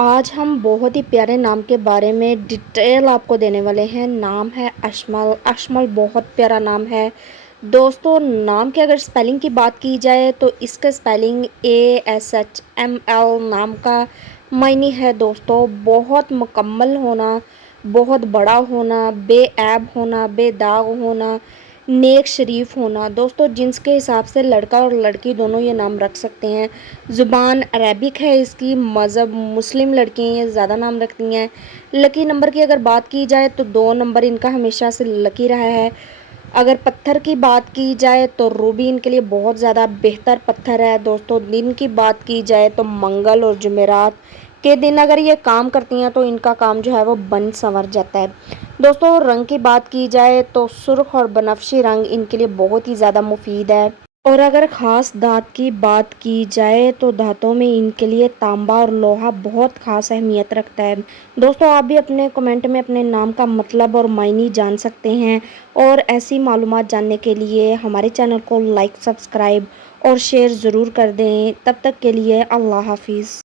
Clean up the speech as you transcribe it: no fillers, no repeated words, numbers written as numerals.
آج ہم بہت ہی پیارے نام کے بارے میں ڈیٹیل آپ کو دینے والے ہیں۔ نام ہے اشمل۔ اشمل بہت پیارا نام ہے دوستو۔ نام کی اگر سپیلنگ کی بات کی جائے تو اس کا سپیلنگ ASHML نام کا معنی ہے دوستو بہت مکمل ہونا، بہت بڑا ہونا، بے عیب ہونا، بے داغ ہونا، نیک شریف ہونا۔ دوستو جنس کے حساب سے لڑکا اور لڑکی دونوں یہ نام رکھ سکتے ہیں۔ زبان عربک ہے اس کی، مذہب مسلم لڑکی ہیں، یہ زیادہ نام رکھتی ہیں۔ لکی نمبر کی اگر بات کی جائے تو 2 نمبر ان کا ہمیشہ سے لکی رہا ہے۔ اگر پتھر کی بات کی جائے تو روبی ان کے لیے بہت زیادہ بہتر پتھر ہے دوستو۔ دن کی بات کی جائے تو منگل اور جمعرات کے دن اگر یہ کام کرتی ہیں تو ان کا کام جو ہے وہ بن سنور جاتا ہے دوستو۔ رنگ کی بات کی جائے تو سرخ اور بنفشی رنگ ان کے لیے بہت ہی زیادہ مفید ہے۔ اور اگر خاص دھات کی بات کی جائے تو دھاتوں میں ان کے لیے تانبا اور لوہا بہت خاص اہمیت رکھتا ہے دوستو۔ آپ بھی اپنے کمنٹ میں اپنے نام کا مطلب اور معنی جان سکتے ہیں، اور ایسی معلومات جاننے کے لیے ہمارے چینل کو لائک، سبسکرائب اور شیئر ضرور کر دیں۔ تب تک کے لیے اللہ حافظ۔